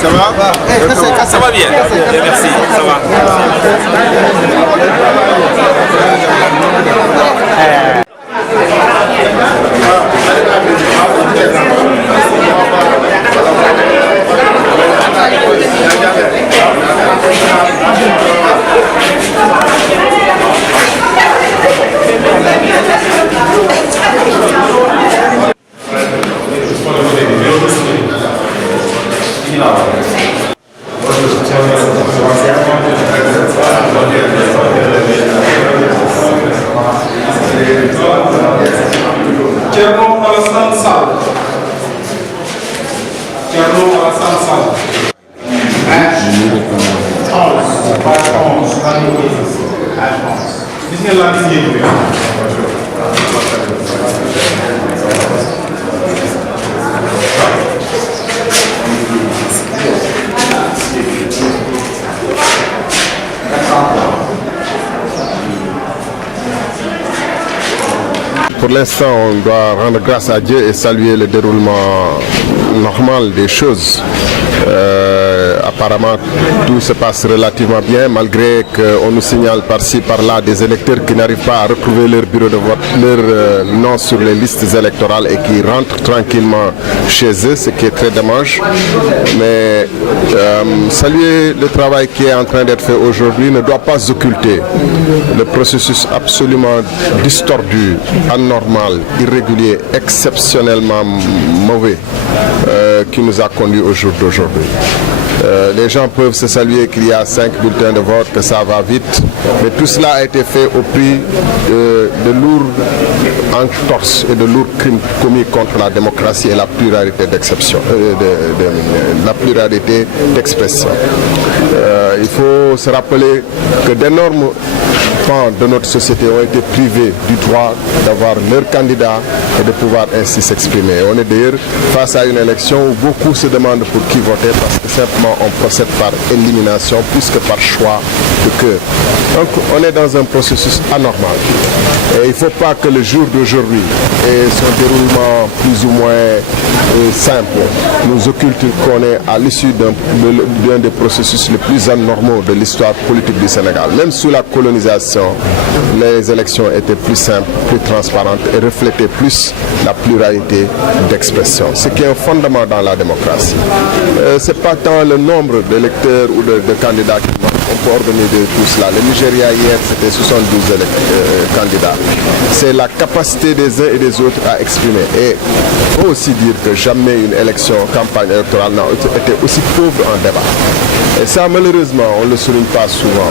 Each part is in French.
ça va? Ça va bien, merci, ça va. Pour l'instant, on doit rendre grâce à Dieu et saluer le déroulement normal des choses. Apparemment, tout se passe relativement bien, malgré qu'on nous signale par-ci, par-là des électeurs qui n'arrivent pas à retrouver leur bureau de vote, leur nom sur les listes électorales et qui rentrent tranquillement chez eux, ce qui est très dommage. Mais saluer le travail qui est en train d'être fait aujourd'hui ne doit pas occulter le processus absolument distordu, anormal, irrégulier, exceptionnellement mauvais qui nous a conduits au jour d'aujourd'hui. Les gens peuvent se saluer qu'il y a 5 bulletins de vote, que ça va vite, mais tout cela a été fait au prix de lourds entorses et de lourds crimes commis contre la démocratie et la pluralité d'exception, la pluralité d'expression. Il faut se rappeler que d'énormes pans de notre société ont été privés du droit d'avoir leur candidat et de pouvoir ainsi s'exprimer. On est d'ailleurs face à une élection où beaucoup se demandent pour qui voter parce que simplement on procède par élimination plus que par choix de cœur. Donc on est dans un processus anormal. Et il ne faut pas que le jour d'aujourd'hui et son déroulement plus ou moins simple nous occulte qu'on est à l'issue d'un des processus les plus anormaux de l'histoire politique du Sénégal. Même sous la colonisation, les élections étaient plus simples, plus transparentes et reflétaient plus la pluralité d'expression, ce qui est un fondement dans la démocratie. Ce n'est pas tant le nombre d'électeurs ou de candidats qui manquent. On peut organiser tout cela. Le Nigeria hier, c'était 72 candidats. C'est la capacité des uns et des autres à exprimer. Et il faut aussi dire que jamais une campagne électorale n'a été aussi pauvre en débat. Et ça, malheureusement, on ne le souligne pas souvent.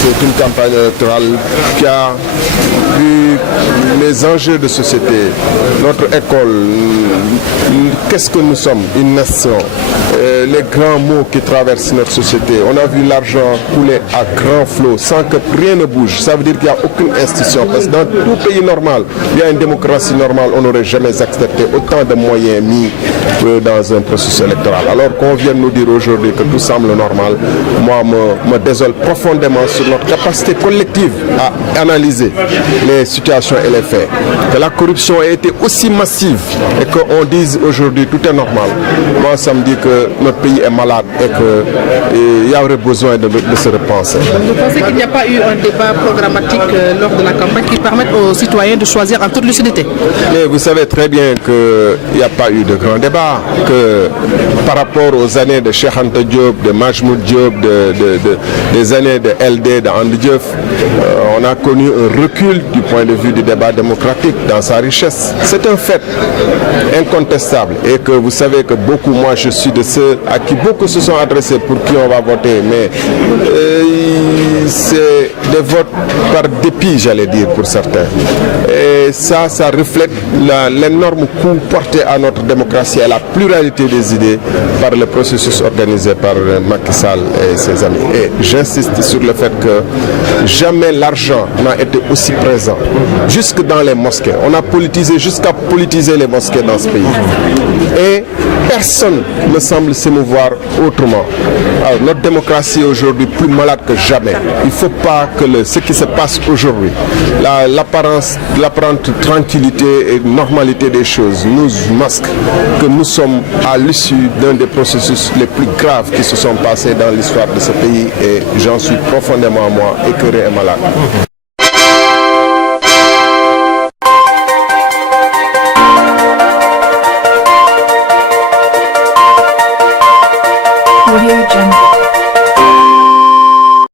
C'est une campagne électorale qui a vu les enjeux de société, notre école, qu'est-ce que nous sommes, une nation, les grands mots qui traversent notre société. On a vu l'argent couler à grand flot sans que rien ne bouge. Ça veut dire qu'il n'y a aucune institution. Parce que dans tout pays normal, il y a une démocratie normale, on n'aurait jamais accepté autant de moyens mis dans un processus électoral. Alors qu'on vient de nous dire aujourd'hui que tout semble normal, moi me désole profondément sur notre capacité collective à analyser les situations et les faits. Que la corruption a été aussi massive et qu'on dise aujourd'hui tout est normal. Moi, ça me dit que notre pays est malade et qu'il y aurait besoin de se repenser. Vous pensez qu'il n'y a pas eu un débat programmatique lors de la campagne qui permette aux citoyens de choisir en toute lucidité? Mais vous savez très bien qu'il n'y a pas eu de grand débat, que par rapport aux années de Cheikh Anta Diop, de Majmoud Diop, des années de LD, de Ande Diouf, on a connu un recul du point de vue du débat démocratique dans sa richesse. C'est un fait incontestable et que vous savez que beaucoup, moi je suis de ceux à qui beaucoup se sont adressés pour qui on va voter, mais c'est des votes par dépit, j'allais dire, pour certains. Et ça reflète l'énorme coup porté à notre démocratie et à la pluralité des idées par le processus organisé par Macky Sall et ses amis. Et j'insiste sur le fait que jamais l'argent n'a été aussi présent, jusque dans les mosquées. On a politisé jusqu'à politiser les mosquées dans ce pays. Et personne ne semble s'émouvoir autrement. Alors, notre démocratie est aujourd'hui plus malade que jamais. Il ne faut pas que ce qui se passe aujourd'hui, l'apparente tranquillité et normalité des choses nous masque que nous sommes à l'issue d'un des processus les plus graves qui se sont passés dans l'histoire de ce pays et j'en suis profondément, moi, écœuré et malade.